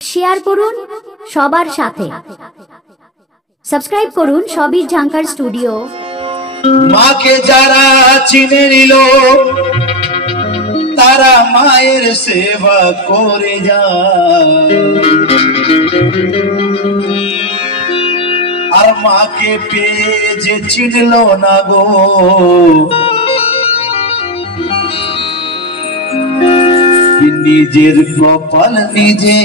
Share করুন সবার সাথে, সাবস্ক্রাইব করুন সবির ঝাঙ্কার স্টুডিও। মাকে যারা চিনে নিল তারা মায়ের সেবা করে যায়, আর মাকে পেয়ে যে চিনল না গো নিজের কপাল নিজে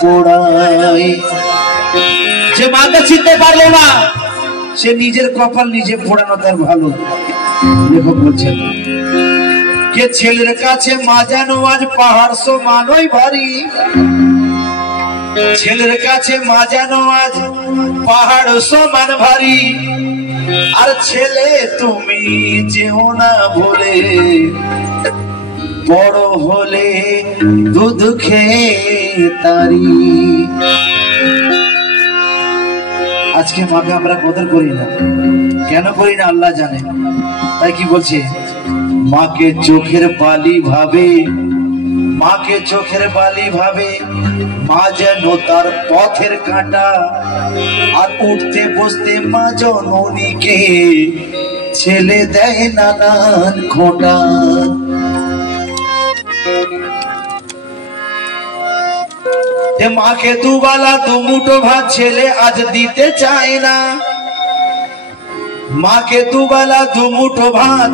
পোড়ায়। যে মাকে চিনতে পারলো না সে নিজের কপাল নিজে পোড়ানো তার ভালো। লেখক বলছেন কে ছেলের কাছে মা যেন আজ পাহাড় সমানই ভারী, ছেলের কাছে মা যেন আজ পাহাড় সমান ভারী। আর ছেলে তুমি যেও না ভুলে বড় হলে দুধ খেয়ে তারি। আজকে মাকে আমরা কদর করি না, কেন করি না আল্লাহ জানে। তাই কি বলছে, মাকে চোখের বালি ভাবে, মাকে চোখের বালি ভাবে, মা যেন তার পথের কাঁটা। আর উঠতে বসতে মা জননীকে ছেলে দেয় নানান খোঁটা। মাকে দুবেলা দুমুঠো ভাত ছেলে আজ দিতে চায় না, মাকে দুবেলা দুমুঠো ভাত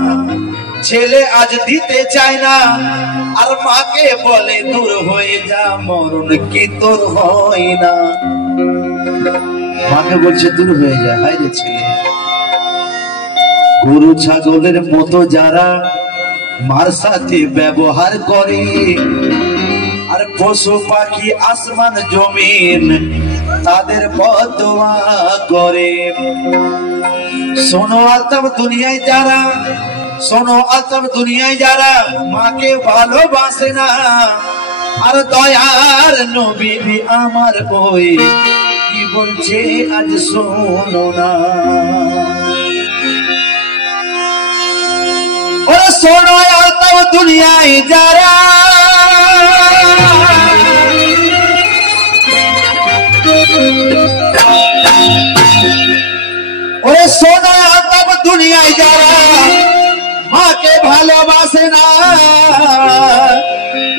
ছেলে আজ দিতে চায় না। আর মাকে বলে দূর হয়ে যা মরণ কি তোর হয় না। মাকে বলছে দূর হয়ে যা। হায় রে ছেলে, গরু ছাগলের মতো যারা মার সাথে ব্যবহার করে, আর পশু পাখি আসমান জমিন তাদের বদদোয়া করে। শোনো আলতাফ দুনিয়ায় যারা, শোনো আলতাফ দুনিয়ায় যারা মাকে ভালোবাসে না, আর দয়ার নবী আমার ওই কি বলছে আজ শোনো না। ও শোনো আলতাফ দুনিয়ায় যারা, ওরে সোনা আলতাফ দুনিয়ায় যারা মাকে ভালোবাসে না,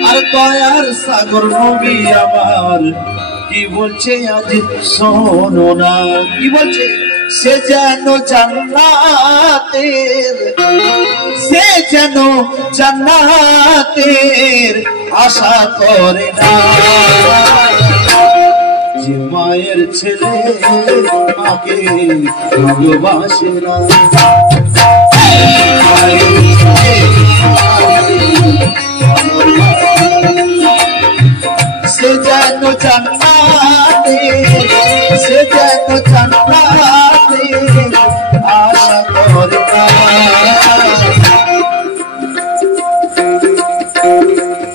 আর দয়ার সাগর নবী আমার কি বলছে আজ শোনো না। কি বলছে, সে যেন জান্নাতের, সে যেন জান্নাতের আশা করে না। যে মায়ের ছেলে মাকে ভালোবাসে না, সে যেন জান্নাতে, সে যেন জান্নাতে আশা করে না।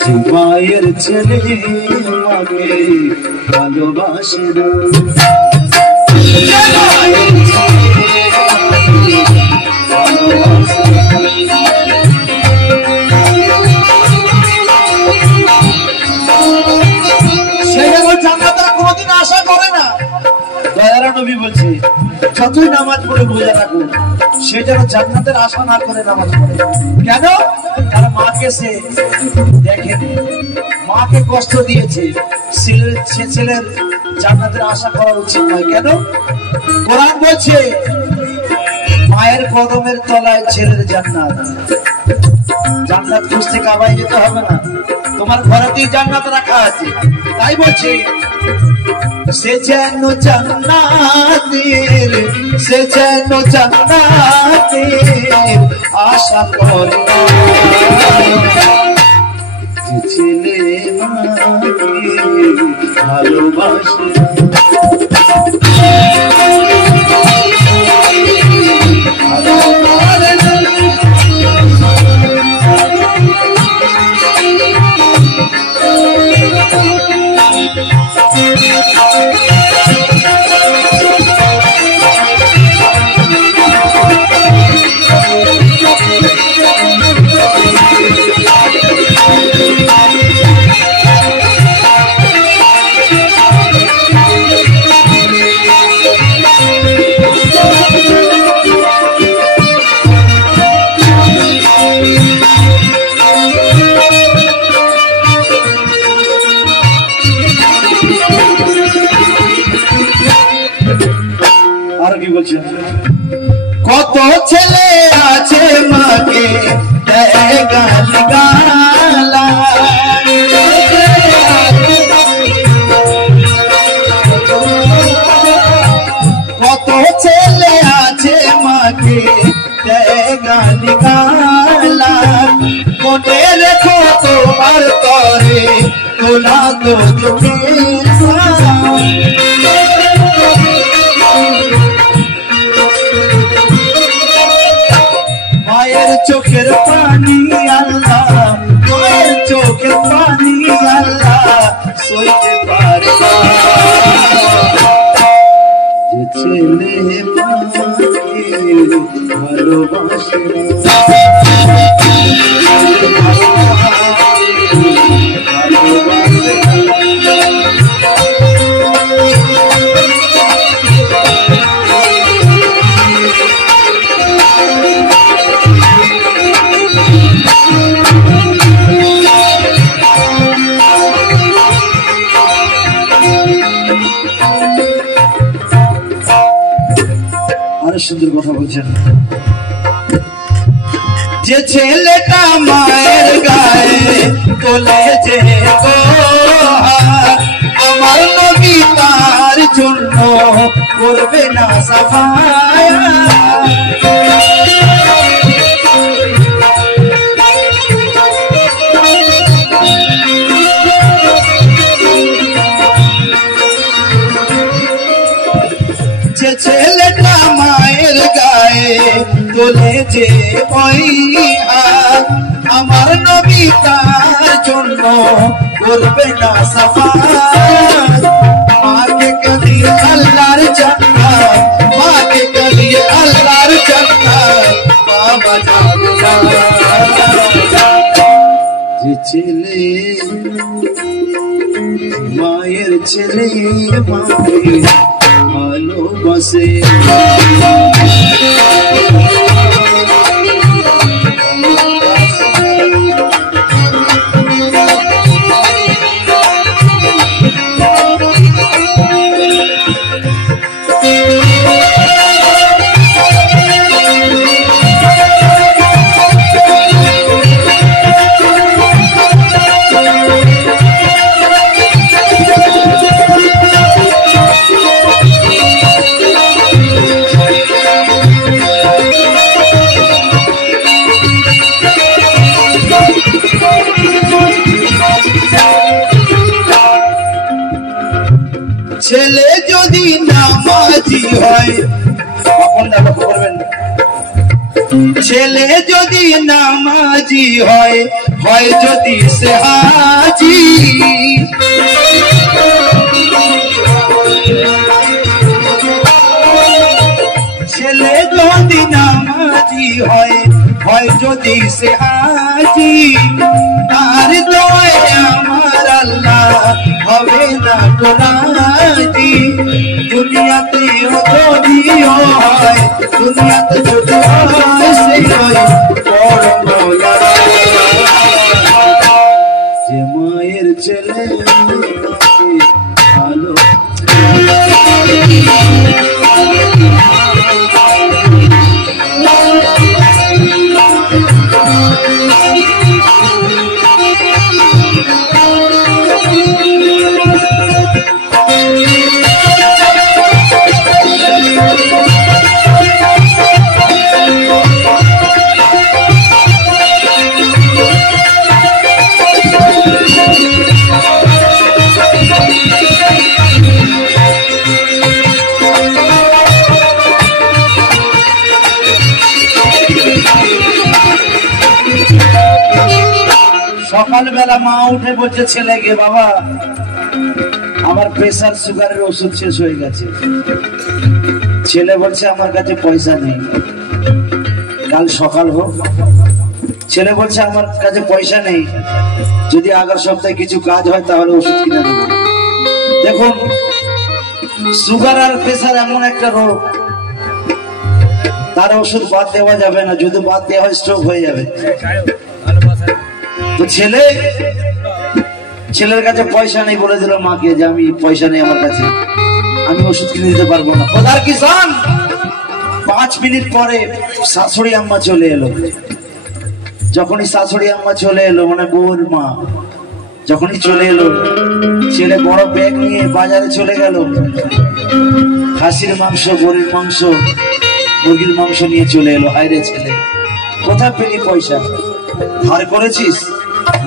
যে মায়ের ছেলে মাকে ভালোবাসে না, কোনদিন আশা করে না। দয়ারা নবী বলছে যতই নামাজ পড়ে বোঝা রাখো সে যেন জান্নাতের আশা না করে নামাজ পড়ে। কেন? তার মাকে সে দেখেনি, মাকে কষ্ট দিয়েছে, সে ছেলের জান্নাতের আশা করা উচিত নয়। কেন? কোরআন বলছে মায়ের কদমের তলায় ছেলের জান্নাত। জান্নাত খুঁজতে কাবায় যেতে হবে না, তোমার ঘরেতেই জান্নাত রাখা আছে। তাই বলছে সে যেন জান্নাতের, সে যেন জান্নাতের আশা করে না। ছেলে মাকে ভালোবাসে কি বলছেন? কত ছেলে আছে মাকে দেয় গালি গালা, কত ছেলে আছে মাকে দেয় গালি গালা, মনে রেখো তোমার তরে তোলা তো মায়ের চোখের পানি আল্লাহ, মায়ের চোখের পানি আল্লাহ সইতে পারে না। যে ছেলে মাকে ভালোবাসে সুন্দর কথা বলছেন। যে ছেলেটা মায়ের গায়ে তোলে যে আমার নবী তার জন্য করবে না সাফায়া, যে ছেলেটা মায়ের গায়ে তোলে যে আমার নবী তার জন্য করবে না সাফাত, মাকে কাঁদিয়ে আল্লাহর জান্নাত, মাকে কাঁদিয়ে আল্লাহর জান্নাত বাবা যাবে না। যে ছেলে মায়ের ছেলে মাকে ভালোবাসে, ছেলে যদি নামাজি হয়, ছেলে যদি নামাজি হয়, হয় যদি সে হাজি, ছেলে যদি নামাজি হয়, হয় যদি সে হাজি, তার দোয়ায় আমার আল্লাহ হবে না কোরাজি। দুনিয়াতে যদিও হয়, দুনিয়াতে যদি হয় সে হয় বড় মওলা। যে মায়ের ছেলে ভালো সকালবেলা মা উঠে বলছে ছেলেকে, বাবা আমার প্রেসার সুগারের ওষুধ শেষ হয়ে গেছে। ছেলে বলছে আমার কাছে পয়সা নেই, কাল সকাল হোক। ছেলে বলছে আমার কাছে পয়সা নেই, যদি আগার সপ্তাহে কিছু কাজ হয় তাহলে ওষুধ কিনে দেবো। দেখুন, সুগার আর প্রেসার এমন একটা রোগ, তার ওষুধ বাদ দেওয়া যাবে না, যদি বাদ দেওয়া হয় স্ট্রোক হয়ে যাবে। তো ছেলের কাছে পয়সা নেই, বলে দিল মাকে যে আমি পয়সা নেই আমার কাছে, আমি ওষুধ কিনে দিতে পারবো না। খোদার কিষান 5 মিনিট পরে শাশুড়ি আম্মা চলে এলো। যখনই শাশুড়ি আম্মা চলে এলো, মানে বউর মা যখনই চলে এলো, ছেলে বড় ব্যাগ নিয়ে বাজারে চলে গেল। খাসির মাংস, গরুর মাংস, মুরগির মাংস নিয়ে চলে এলো। হায়রে ছেলে, কোথায় পেলি পয়সা? ধার করেছিস?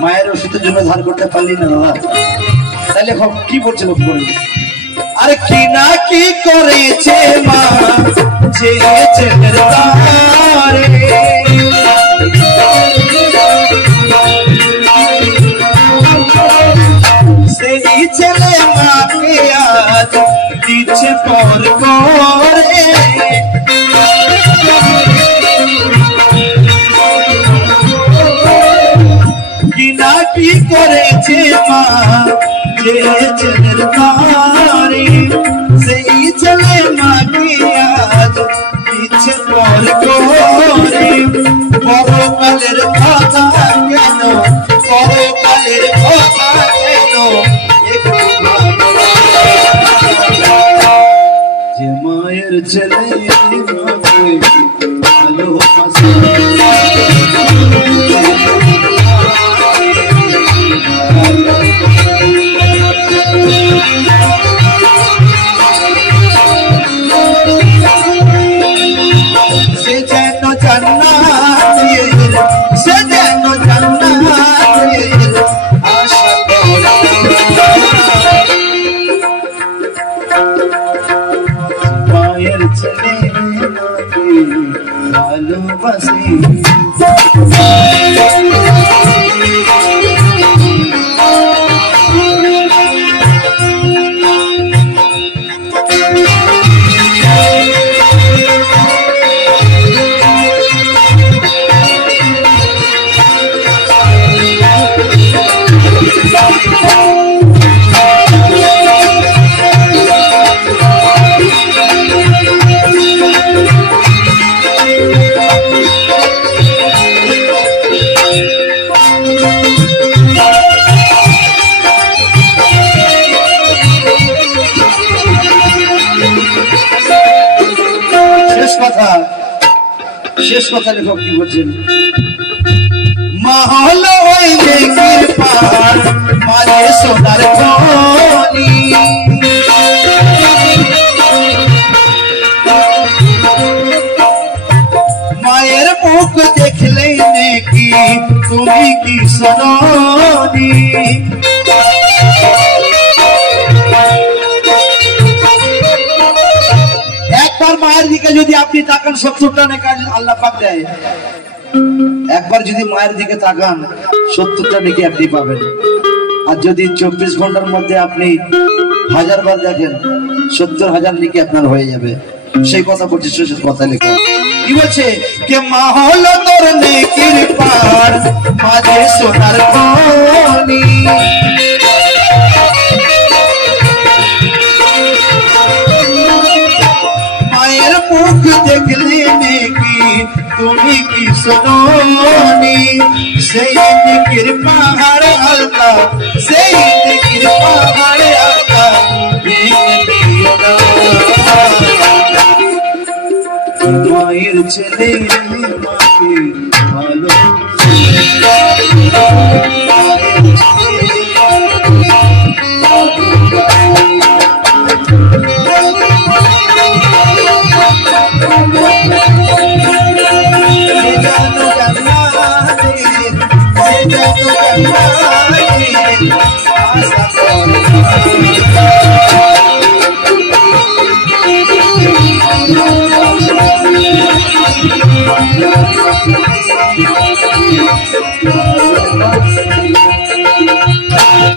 মায়ের ওষুধের জন্য ধার করতে পারলি না দাদা? তাহলে কি বলছে লোক করে? আরে কি না কি করেছে মা চেয়েছে তারে, সেই ছেলে মাকে আজ দিচ্ছে পর করে। কি না কি করেছে মা চেয়েছে তারে, সেই ছেলে মাকে আজ দিচ্ছে পর করে। পরকালের কথা কেন, পরকালের কথা কেন একটু যে মায়ের ছেলে মাকে ভালোবাসে। সে যেন জান্নাতের, সে যেন জান্নাতের আশা করে। মায়ের ছেলে মাকে ভালোবাসে। শেষ কথা লেখক কি বলছেন? মা হলো ওই লেকের পার, মাঝে সোনার খনি। মায়ের মুখ দেখলে নাকি তুমি কি শোনি? একবার মায়ের দিকে যদি আপনি তাকান 70টা নেকি আল্লাহ পাক দেয়। একবার যদি মায়ের দিকে তাকান 70টা নেকি আপনি পাবেন। আর যদি 24 ঘন্টার মধ্যে আপনি 1000 বার দেখেন 70,000 নেকি আপনার হয়ে যাবে। সেই কথা বলছি, শেষ কথা লেখা কি বলছে? কে মা হলো তোর নেকির পার, মাঝে সোনার খনি। মায়ের মুখ দেখলে নাকি তুমি কি শোনি? সেই নেকির পাহাড় আল্লাহ, সেই নেকির পাহাড় আল্লাহ ভেঙে দিও না। মায়ের ছেলে